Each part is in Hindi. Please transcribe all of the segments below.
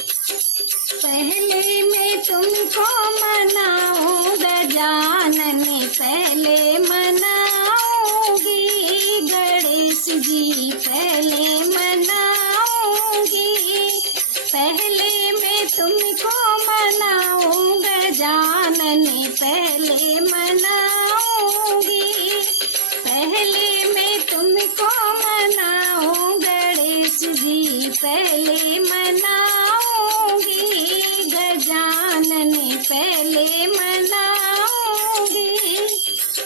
पहले मैं तुमको मनाऊं गजानन, पहले मनाऊंगी गणेश जी, पहले मनाऊंगी। पहले मैं तुमको मनाऊं गजानन, पहले मनाऊंगी। पहले मैं तुमको मनाऊं गणेश जी, पहले मनाऊंगी गजानन, पहले मनाऊंगी।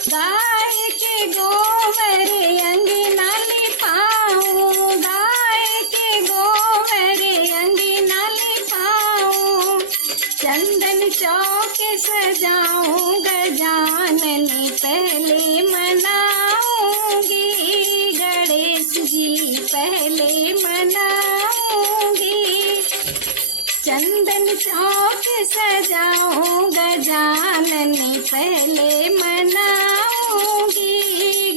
गाय के गोबर अंगना लिपाऊं, गाय के गोबर अंगना लिपाऊं। चंदन चौक सजाऊं गजानन, पहले मनाऊंगी गणेश जी, पहले मनाऊंगी। चंदन चौक सजाऊं गजानन, पहले मनाऊंगी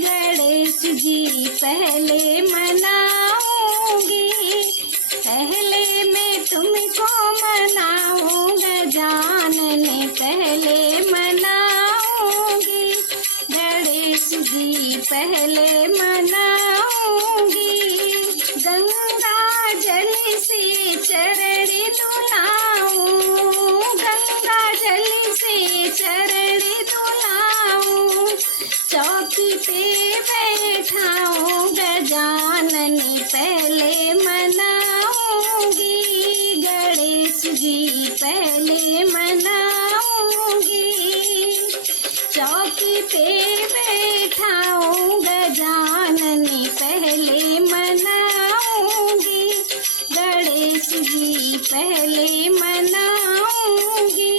गणेश जी, पहले मनाऊंगी। पहले मैं तुमको मनाऊं गजानन, पहले मनाऊंगी गणेश जी, पहले मनाऊंगी। गंगा जल से चरण धुलाऊं, गंगा जल से चरण धुलाऊं। चौकी पे बैठाऊं गजानन, पहले मनाऊंगी गणेश जी, पहले मनाऊंगी। चौकी पे बैठाऊं गजानन, पहले मनाऊंगी गणेश जी, पहले मनाऊंगी।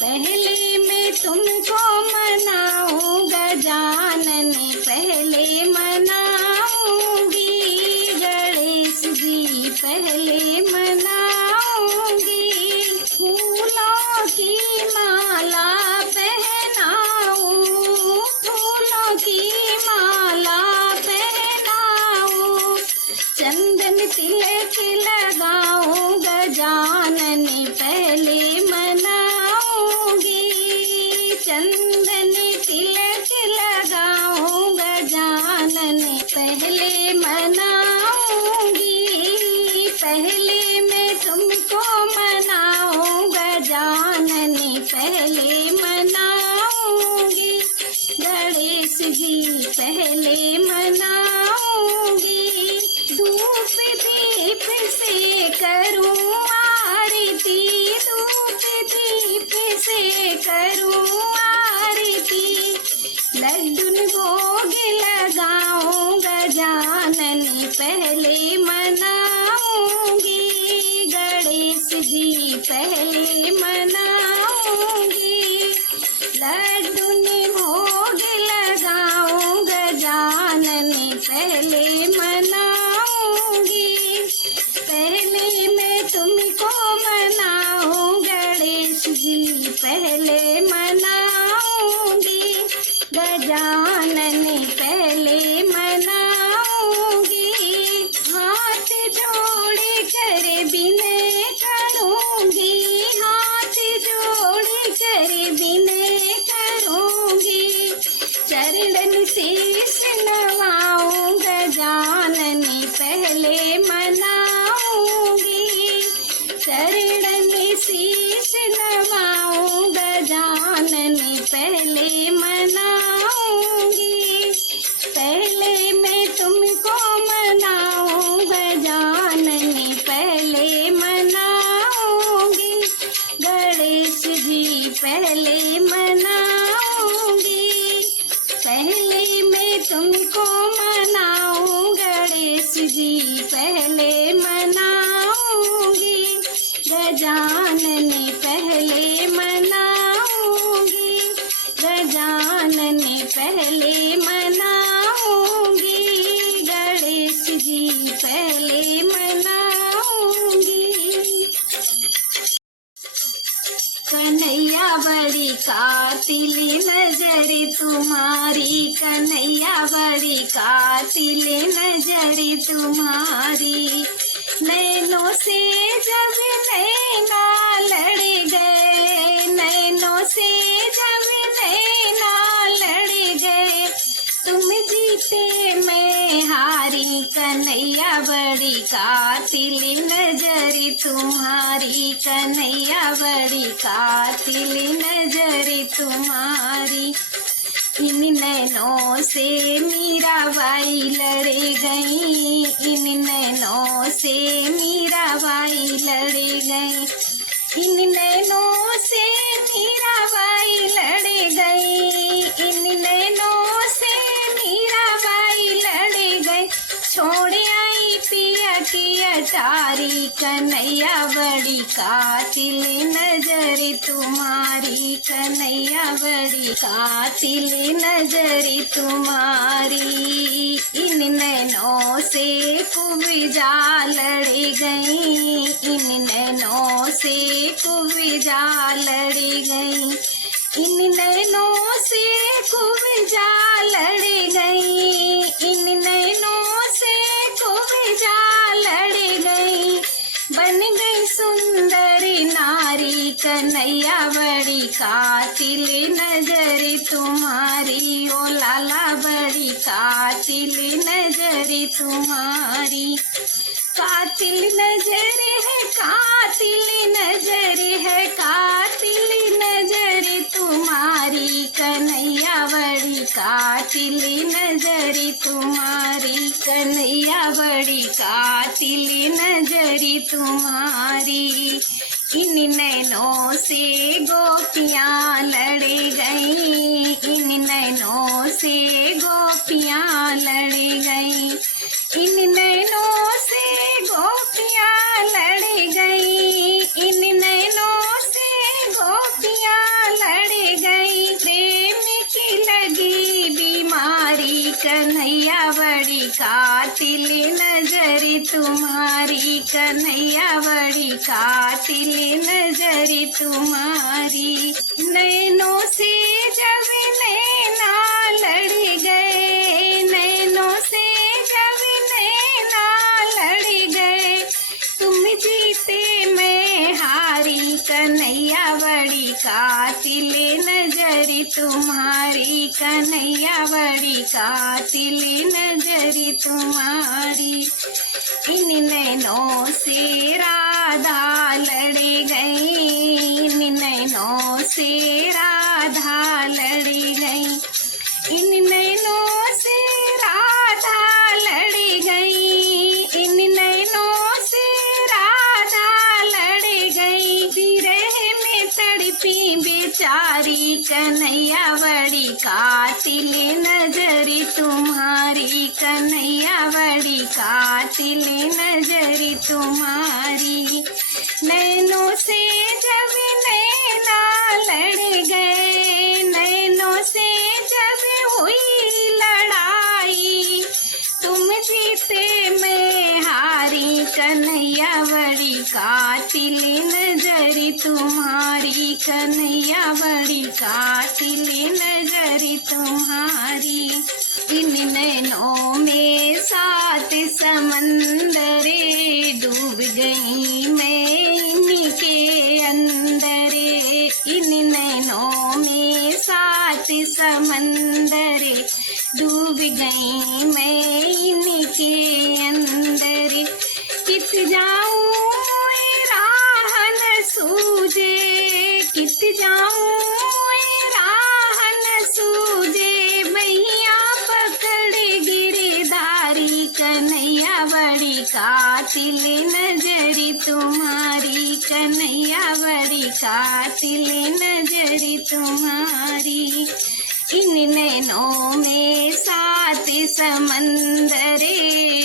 पहले मैं तुमको मनाऊं गजानन, पहले मनाऊंगी गणेश जी, पहले मनाऊंगी। फूलों की माला पहनाऊं, फूलों की माला पहनाऊं। चंदन तिलक लगाऊं गजानन, पहले मनाऊंगी। चंदन तिलक लगाऊं गजानन, पहले मनाऊंगी। पहले मैं तुमको मनाऊं गजानन, पहले मनाऊंगी गणेश जी, पहले मनाऊंगी। धूप दीप से करूं आरती, धूप दीप से करूं आरती। लड्डू भोग लगाऊं गजानन, पहले मनाऊंगी गणेश जी, पहले मनाऊंगी। लड्डू भोग लगाऊं गजानन, पहले मनाऊंगी। पहले मैं तुमको मनाऊं गणेश जी, पहले मनाऊंगी गजानन, पहले मनाऊंगी। हाथ जोड़ कर विनय करूंगी, हाथ जोड़ कर विनय करूंगी। चरण शीश नवाऊं गजानन, पहले मनाऊंगी। चरण शीश नवाऊं गजानन, पहले मनाऊंगी। पहले मैं तुमको मनाऊं गजानन, पहले मनाऊंगी गणेश जी, पहले मनाऊंगी। पहले मैं तुमको मनाऊं गणेश जी, पहले मनाऊंगी गजानन, पहले मनाऊंगी गजानन, पहले मनाऊंगी गणेश जी, पहले मनाऊंगी। कन्हैया बड़ी कातिल नजर तुम्हारी, कन्हैया बड़ी कातिल नजर तुम्हारी। नैनों से जब नैना लड़ गए, नैनों से जब नैना लड़ गए, तुम जीते मैं हारी कन्हैया बड़ी कातिल नजर तुम्हारी, कन्हैया बड़ी कातिल नजर तुम्हारी। इन नैनों से मीराबाई लड़ गई, इन नैनों से मीराबाई लड़ गई, इन नैनों से मीराबाई लड़ गई, इन नैनों से मीराबाई लड़ गई। छोड़ आई पिया की अटारी, कन्हैया बड़ी कातिल नजर तुम्हारी, कन्हैया बड़ी कातिल नजर तुम्हारी। इन नैनों से कुब्जा लड़ गई, इन नैनों से कुब्जा लड़ गई, इन नैनों से कुब्जा लड़ गई, इन नैनों से कुब्जा लड़ गई। बन गई सुंदर नारी, कन्हैया बड़ी कातिल नजर तुम्हारी, ओ लाला बड़ी कातिल नजर तुम्हारी। कातिल नजर है, कातिल नजर है, कातिल नजर तुम्हारी, कन्हैया बड़ी कातिल नजर तुम्हारी, कन्हैया बड़ी कातिल नजर तुम्हारी। इन नैनों से गोपियां लड़ गई, इन नैनों से गोपियां लड़ गई, इन नैनों से गोपियां लड़ गई, इन नैनों से गोपियां लड़ गई। प्रेम की लगी बीमारी, कन्हैया बड़ी कातिल नजर तुम्हारी, कन्हैया बड़ी कातिल नजर तुम्हारी। नैनों से जब नैना लड़ गए, नैनों से जब नैना लड़ गए, तुम जीते मैं हारी, कन्हैया बड़ी कातिल नजर तुम्हारी, कन्हैया बड़ी कातिल नजर तुम्हारी। इन नैनों से राधा लड़ गई, इन नैनों से राधा लड़ गई, इन नैनों से राधा लड़ गई, इन नैनों से राधा लड़ गई। विरह में तड़पी बेचारी, कन्हैया बड़ी कातिल नजर तुम्हारी, कन्हैया बड़ी कातिल नजर तुम्हारी। नैनों से जब नैना लड़ गए, नैनों से जब हुई लड़ाई, तुम जीते मैं हारी, कन्हैया बड़ी कातिल नजर तुम्हारी, कन्हैया बड़ी कातिल नजर तुम्हारी। इन नैनों में सात समंदरे, डूब गई मैं इनके अंदरे, इन नैनों में सात समंदरे, डूब गई मैं इनके अंदर। कित जाऊं राह न सूझे, कित जाऊं राह न सूझे, मैया पकड़ गिरधारी, कन्हैया बड़ी कातिल नजर तुम्हारी, कन्हैया बड़ी कातिल नजर तुम्हारी। इन नैनों में सात समंदरे,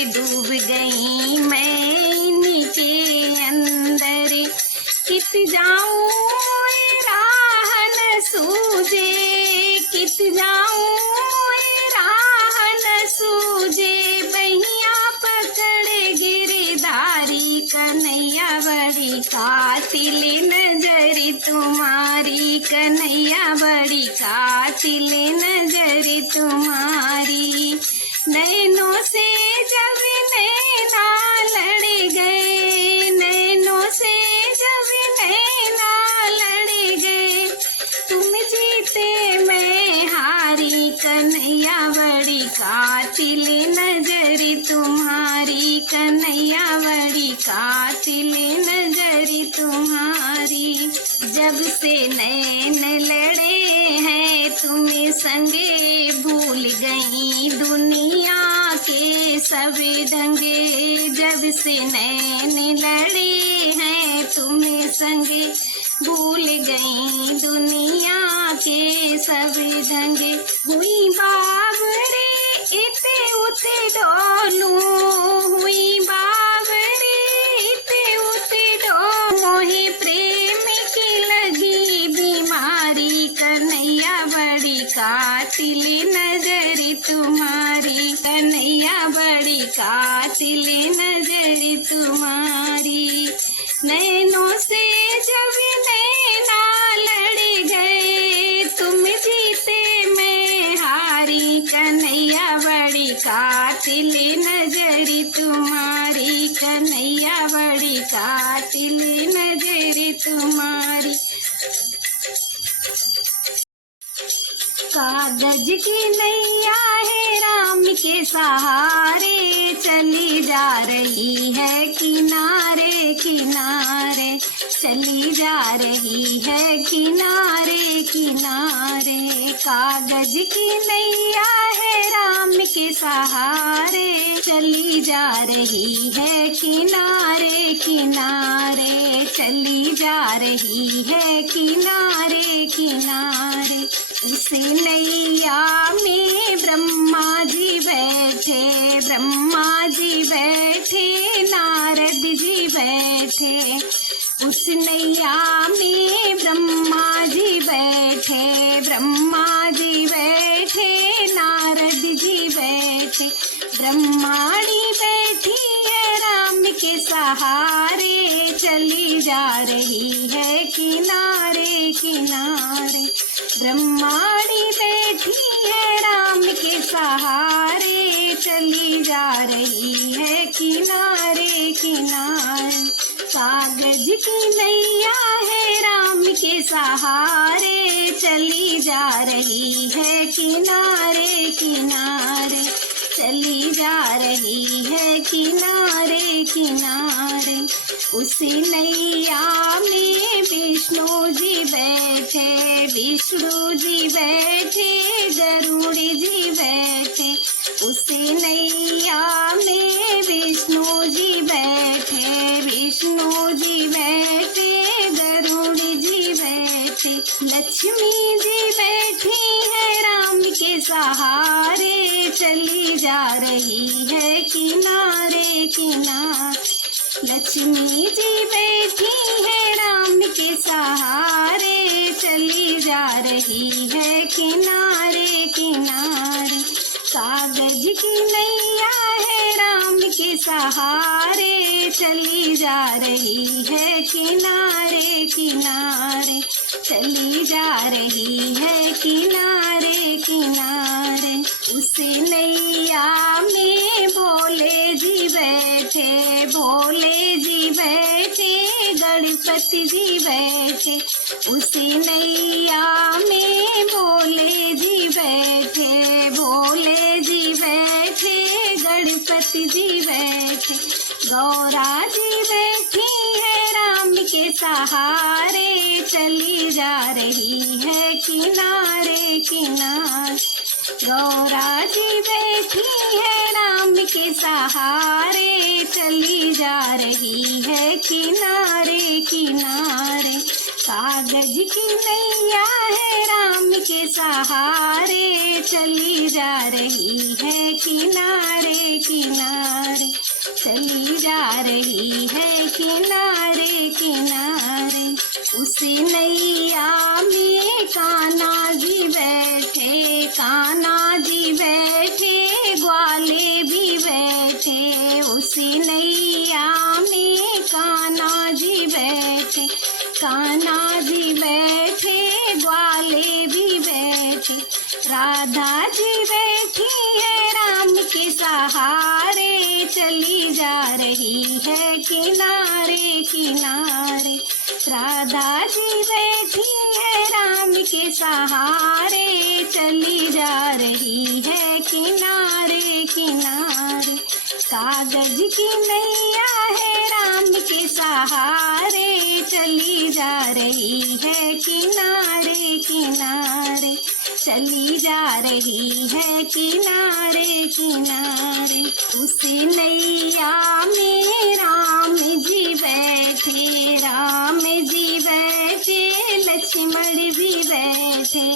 डूब गई मैं इनके अंदर। कित जाऊं राह न सूझे, कित जाऊं राह न सूझे, बहिया पकड़ गिरधारी, कन्हैया बड़ी कातिल नजर तुम्हारी, कन्हैया बड़ी कातिल नजर तुम्हारी। नैनों से जब नैना लड़ गए, कातिल नजर तुम्हारी, कन्हैया बड़ी कातिल नजर तुम्हारी। जब से नैन लड़े हैं तुम्हें संगे, भूल गई दुनिया के सब ढंगे। जब से नैन लड़े हैं तुम्हें संगे, भूल गई दुनिया के सब ढंगे। हुई बावरे इते उते डोलूं, हुई बावरे इते उते डोलूं। मोहे प्रेम की लगी बीमारी, कन्हैया बड़ी कातिल नजर तुम्हारी, कन्हैया बड़ी कातिल नजर तुम्हारी। नैनों से जब नैना लड़ गए, तुम जीते मैं हारी, कन्हैया बड़ी कातिल नजर तुम्हारी, कन्हैया बड़ी कातिल नजर तुम्हारी। कागज की नैया है राम के सहारे, चली जा रही है किनारे किनारे, चली जा रही है किनारे किनारे। कागज की नैया है राम के सहारे, चली जा रही है किनारे किनारे, चली जा रही है किनारे किनारे। उस नैया में ब्रह्मा जी बैठे, ब्रह्मा जी बैठे, नारद जी बैठे। उस नैया में ब्रह्मा जी बैठे, ब्रह्मा जी बैठे, नारद जी बैठे। ब्रह्माणी बैठी है राम के सहारे, चली जा रही है किनारे किनारे। ब्रह्माणी बैठी है राम के सहारे, चली जा रही है किनारे किनारे। कागज की नैया है राम के सहारे, चली जा रही है किनारे किनारे, चली जा रही है किनारे किनारे। उसी नैया में विष्णु जी बैठे, विष्णु जी बैठे, गरुड़ जी बैठे। उसी नैया में विष्णु जी बैठे, विष्णु जी बैठे, गरुड़ जी बैठे। लक्ष्मी जी बैठी है राम के सहारे, चली जा रही है किनारे किनारे। लक्ष्मी जी बैठी है राम के सहारे, चली जा रही है किनारे किनारे। कागज की नैया है राम के सहारे, चली जा रही है किनारे किनारे, चली जा रही है किनारे किनारे। उस नैया में भोले जी बैठे, भोले जी बैठे, गणपति जी बैठे। उस नैया में भोले जी बैठे, भोले जी बैठे, गणपति जी बैठे। गौरा जी बैठी है राम के सहारे, चली जा रही है किनारे किनारे। गौरा जी बैठी है राम के सहारे, चली जा रही है किनारे किनारे। कागज की नैया है राम के सहारे, चली जा रही है किनारे किनारे, चली जा रही है किनारे किनारे। उसी नैया में कान्हा जी बैठे, कान्हा जी बैठे, ग्वाले भी बैठे। उसी नैया में कान्हा जी बैठे, कान्हा जी बैठे, ग्वाले भी बैठे। राधा जी बैठी है राम के सहारे, चली जा रही है किनारे किनारे। राधा जी बैठी है राम के सहारे, चली जा रही है किनारे कागज की नैया है राम के सहारे चली जा रही है किनारे किनारे, चली जा रही है किनारे किनारे। उस नैया में राम जी बैठे, राम जी बैठे, लक्ष्मण भी बैठे।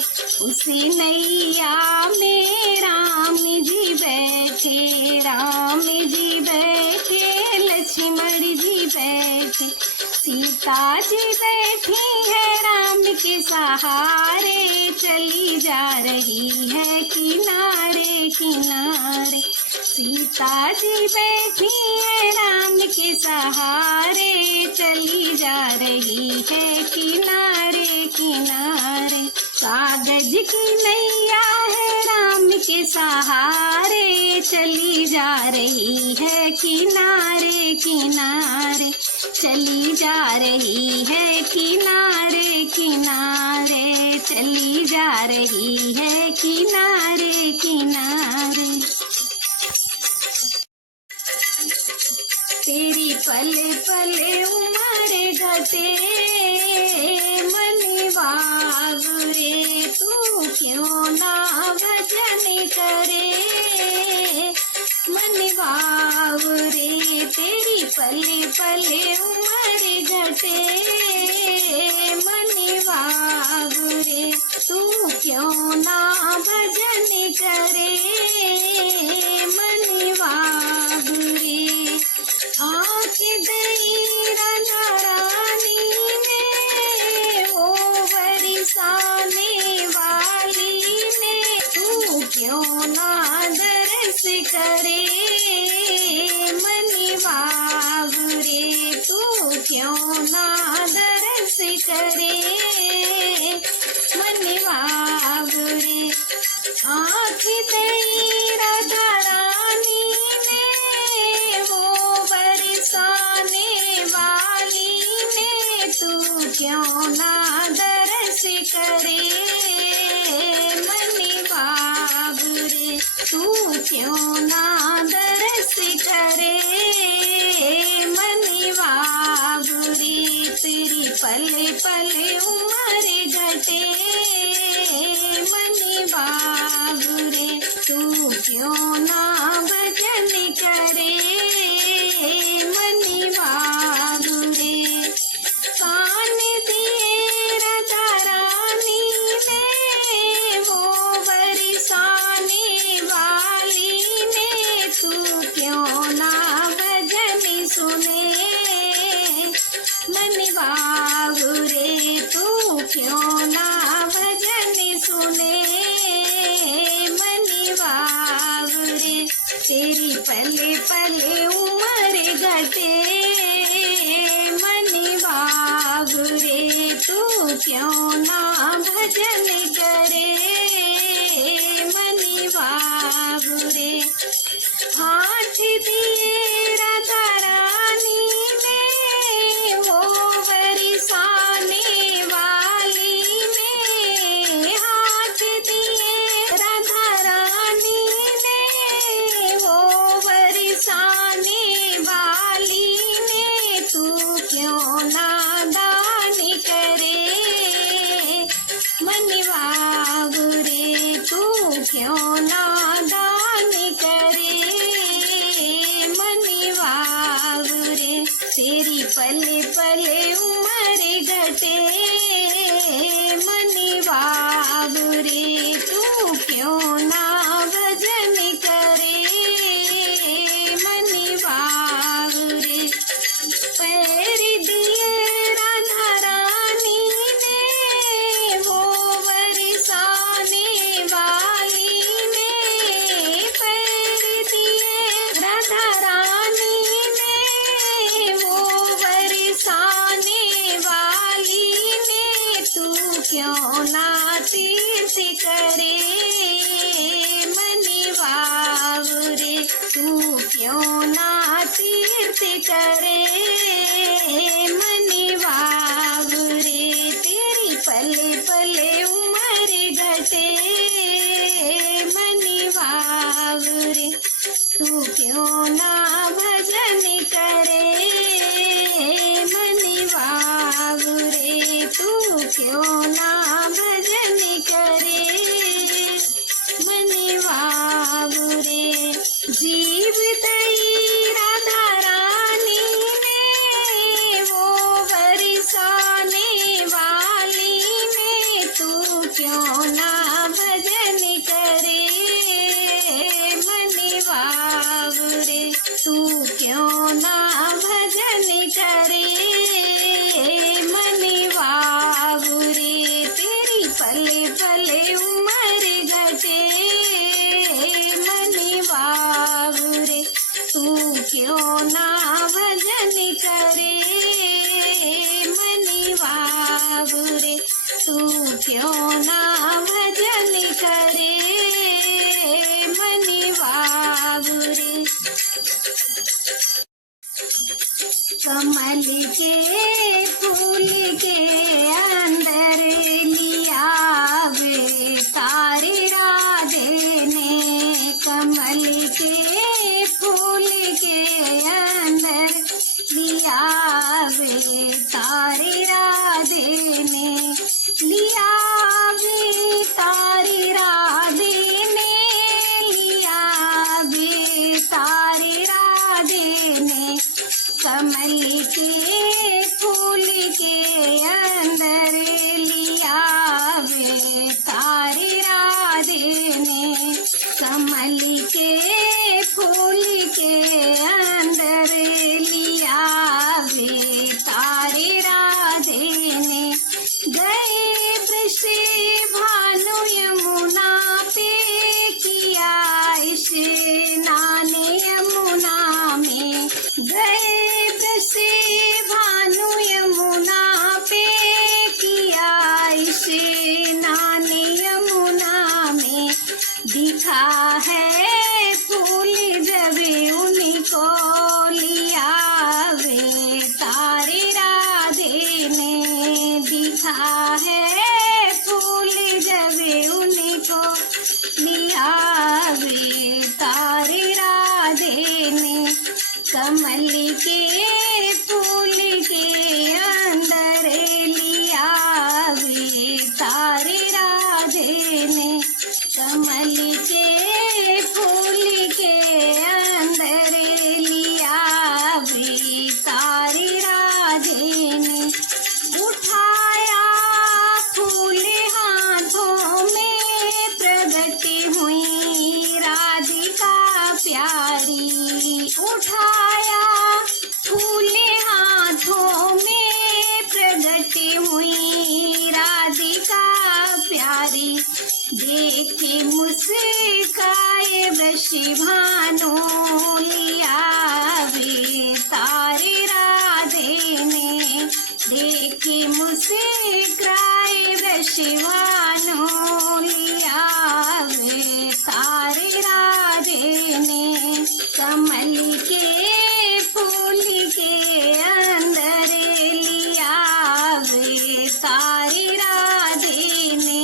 उस नैया में राम जी बैठे, राम जी बैठे, लक्ष्मण जी बैठे। सीता जी बैठी है राम के सहारे चली जा रही है किनारे किनारे। सीता जी बैठी है राम के सहारे चली जा रही है किनारे किनारे। कागज की नैया है राम के सहारे चली जा रही है किनारे किनारे, चली जा रही है किनारे किनारे, चली जा रही है किनारे किनारे। तेरी पले पले उमर घटे मन बाबरे, तू क्यों ना भजन करे मन बाबरे। तेरी पले पले उमर घटे मन बाबरे, तू क्यों ना भजन करे मन बाबरे। आँख दई राधा रानी ने वो बरसाने वाली ने, तू क्यों ना दरस करे मन बाबरे, तू क्यों ना दरस करे मन बाबरे। आँख दई राधा रानी ने वो बरसाने वाली ने, तू क्यों ना दरस करे मन बाबरे, तू क्यों ना दरस करे मन बाबरे। तेरी पले पले उमर घटे मन बाबरे, तू क्यों ना भजन करे मन बाबरे। कान दिए राधा रानी ने वो बरसाने वाली ने, तू क्यों ना भजन सुने मन बाबरे, तू क्यों ना भजन सुने मन बाबरे। तेरी पले पले उमर घटे मन बाबरे, तू क्यों ना भजन करे मन बाबरे। हाथ दिए राधा रानी ने वो बरसाने वाली ने, हाथ दिए राधा रानी ने वो बरसाने वाली ने, तू क्यों ना दान करे मन बाबरे, तू क्यों ना दान करे मन बाबरे। तेरी पले पले उमर घटे मन बाबरे, तू क्यों ना भजन करे मन बाबरे। पैर दिए राधा रानी ने वो बरसाने वाली ने, पैर दिए राधा रानी ने वो बरसाने वाली ने, तू क्यों ना तीर्थ करे मन बाबरे, तू क्यों ना तीर्थ करे मन बाबरे। तेरी पले पले उमर घटे मन बाबरे, तू क्यों ना के फूल के अंदर लिया वे तारे राधे ने। कमल के फूल के अंदर लिया वे तारे राधे ने। लिया वे तारे राधे ने। लिया वे तारे राधे ने। कमल के फूल के अंदर लिया वे तारे राधे ने। कमल के फूल के अंदर लिया वे तारे राधे ने। गए वृष भानु यमुना पे किया स्नान यमुना में। गए वृष भानु यमुना पे किया स्नान यमुना में। दिखा है फूल जब उनको लिया वे तारे राधे ने। दिखा है फूल जब उनको लिया वे तारे राधे ने। कमल के फूल के अंदर लिया वे तारे राधे ने। कमल के फूल के अंदर लिया वे तारे राधे ने। उठाया फूल हाथों में प्रगट हुई राधिका प्यारी। उठाया फूल हाथों में प्रगट हुई राधिका प्यारी। देखे मुस्काए वृष भानु लिया वे तारे राधे ने। देखे मुस्काए वृष भानु लिया वे तारे राधे ने। कमल के फूल के अंदर लिया वे तारे राधे ने।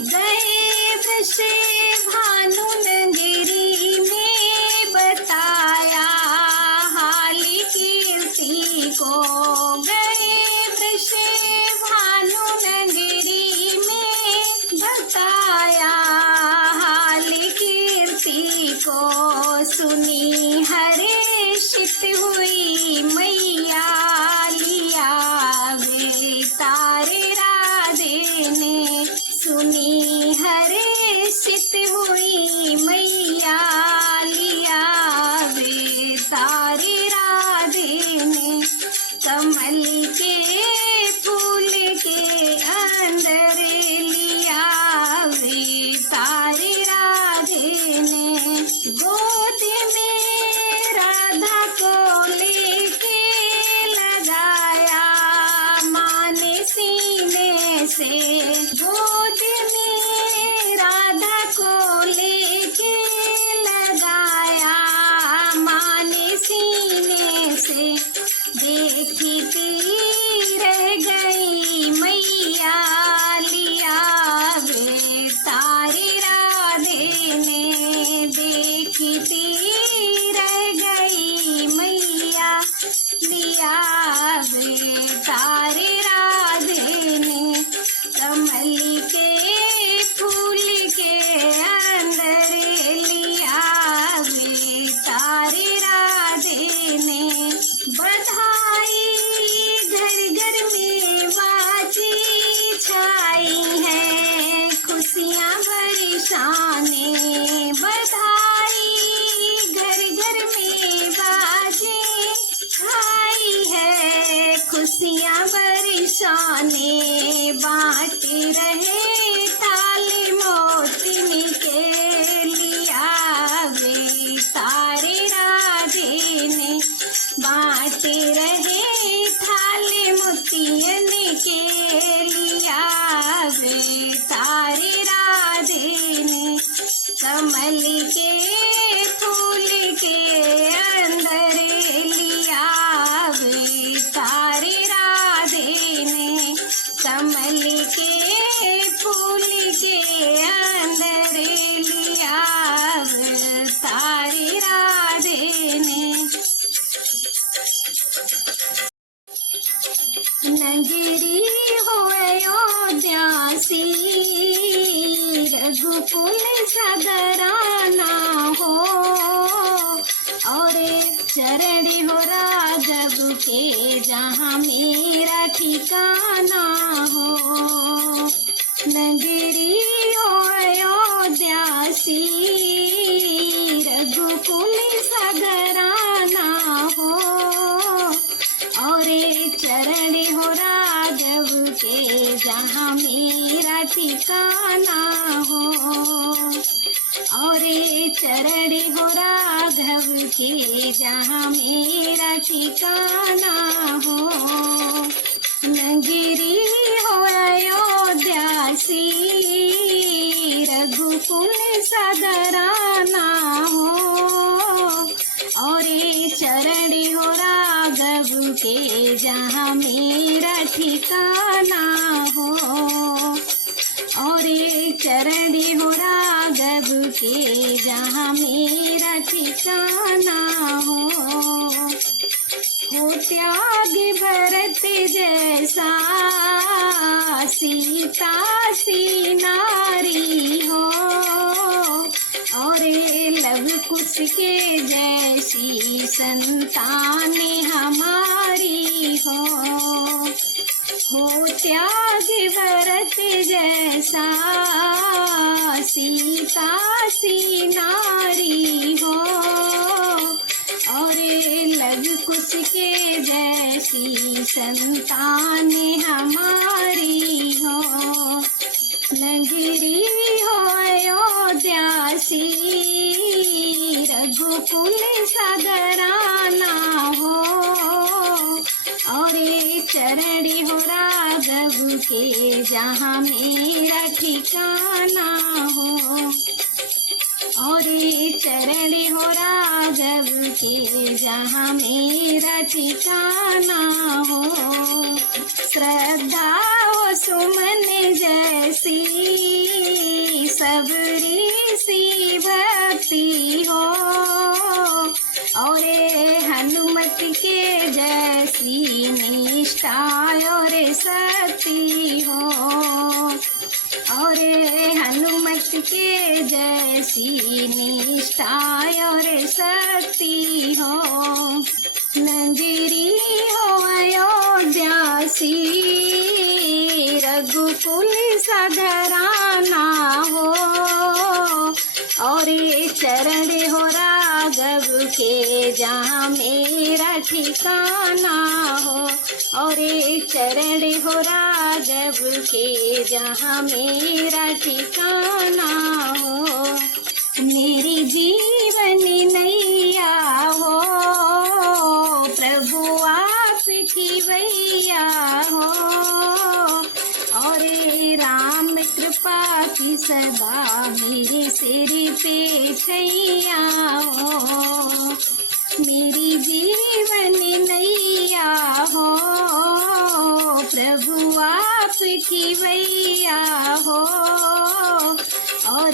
गए वृष भानु नगरी में बताया हाल कीर्ति को। गए वृष भानु नगरी में बताया हाल कीर्ति को। सुनी हर्षित हुई मैया लिया वे तारे राधे ने। सुनी हर्षित हुई मैया लिया वे तारे राधे ने। कमल के फूल के अंदर लिया वे तारे राधे ने। गोद में राधा को लेके लगाया माँ ने सीने से। गोद में राधा को लेके लगाया माँ ने सीने से। देखती रह गई मैया लिया वे तारे राधे ने। देखती रह गई मैया लिया वे तारे राधे ने। कमल के फूल के अंदर लिया वे तारे राधे ने। बधाई घर घर में बाजी छाई है खुशियाँ बरसाने। बधाई घर घर में बाजी छाई है खुशियाँ बरसाने। बांट रहे ताले मोती के लिया वे तारे राधे ने। बांट रहे थाले मोतियन के लिया वे तारे राधे ने। कमल के फूल के अंदर लिया वे तारे कमल के फूल के अंदर लिया तारी राधे ने। नगरी हो अयोध्यासी रघुकुल सगराना हो, और चरण हो राघव के जहाँ मेरा ठिकाना हो। नगरी हो अयोध्यासी रघुकुल सगराना हो, और चरण हो राघव के जहाँ मेरा ठिकाना हो, और चरण हो राघव के जहाँ मेरा ठिकाना हो। नगरी हो अयोध्यासी रघुकुल सगराना हो, और चरण हो राघव के जहाँ मेरा ठिकाना हो, और चरण हो राघव के जहाँ मेरा ठिकाना हो। त्याग भरत जैसा सीता सी नारी हो, और लव कुश के जैसी संतान हमारी हो। त्याग भरत जैसा सीता सी नारी हो, और लव कुश के जैसी संतान हमारी हो। नगरी हो अयोध्यासी रघुकुल सगराना हो, और चरण हो राघव के जहाँ मेरा ठिकाना हो, और चरण हो राघव के जहाँ मेरा ठिकाना हो। श्रद्धा व सुमन जैसी सबरी सी भक्ति हो, और हनुमत के जैसी निष्ठा और शक्ति हो, और हनुमत के जैसी निष्ठा और शक्ति हो। नगरी हो अयोध्यासी रघुकुल सगराना हो, और चरण हो राघव के जहाँ मेरा ठिकाना हो, और चरण हो राघव के जहाँ मेरा ठिकाना हो। मेरी जीवन नैया हो प्रभु आप की वैया हो, और राम कृपा की सदा मेरे सिर पे छैया हो। मेरी जीवन नैया हो प्रभु आप की वैया हो, और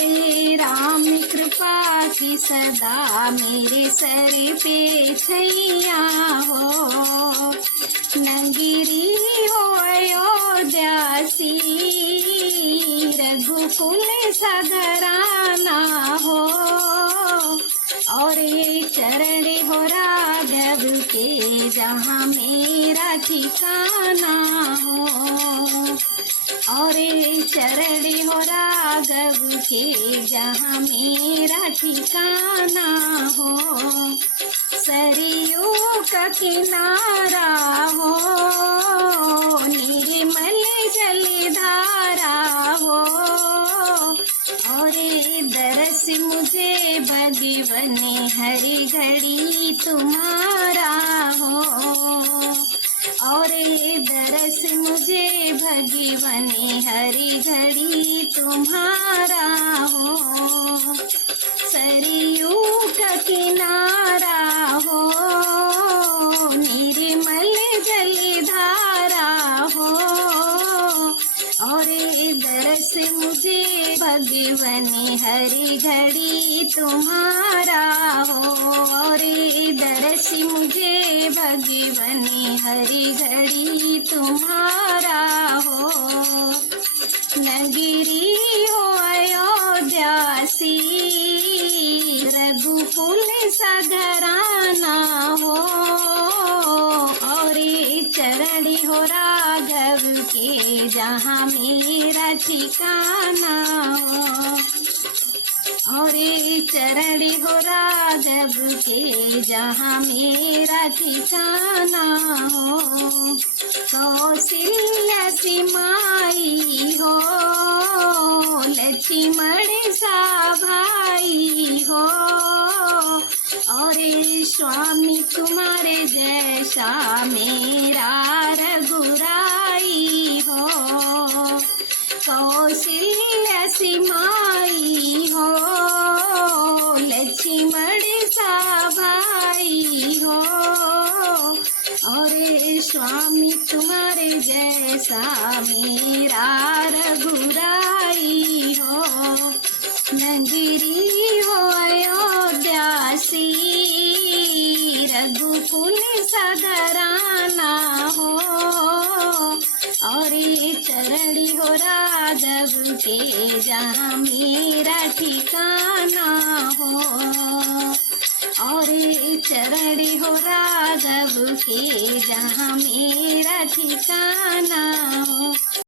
राम कृपा की सदा मेरे सर पे छैया हो। नगरी हो अयोध्यासी रघुकुल सगराना हो, और चरण हो राघव के जहाँ मेरा ठिकाना हो, और चरण हो राघव के जहाँ मेरा ठिकाना हो। सरयू का किनारा हो निर्मल जलधारा हो, और दरस मुझे भगवन हर घड़ी तुम्हारा हो, और दरस मुझे भगवन हर घड़ी तुम्हारा हो। सरयू का किनारा हो निर्मल जलधारा हो, भगवने हर घड़ी तुम्हारा हो। और दरस मुझे भगवने हर घड़ी तुम्हारा हो। नगरी हो अयोध्या सी, रघुकुल सा घराना हो। और चरण हो राघव के जहाँ मेरा ठिकाना हो। और चरण हो राघव के जहाँ मेरा ठिकाना हो। कौशल्या सी माई हो, लक्ष्मण सा भाई हो। और स्वामी तुम्हारे जैसा मेरा रघुराई हो। कौशल्या सी माई हो, लक्ष्मण सा भाई हो। और स्वामी तुम्हारे जैसा मेरा रघुराई हो। नगरी हो अयोध्या सी, रघुकुल सा घराना हो। और चरण हो राघव के जहाँ मेरा ठिकाना हो। और चरण हो राघव के जहाँ मेरा ठिकाना हो।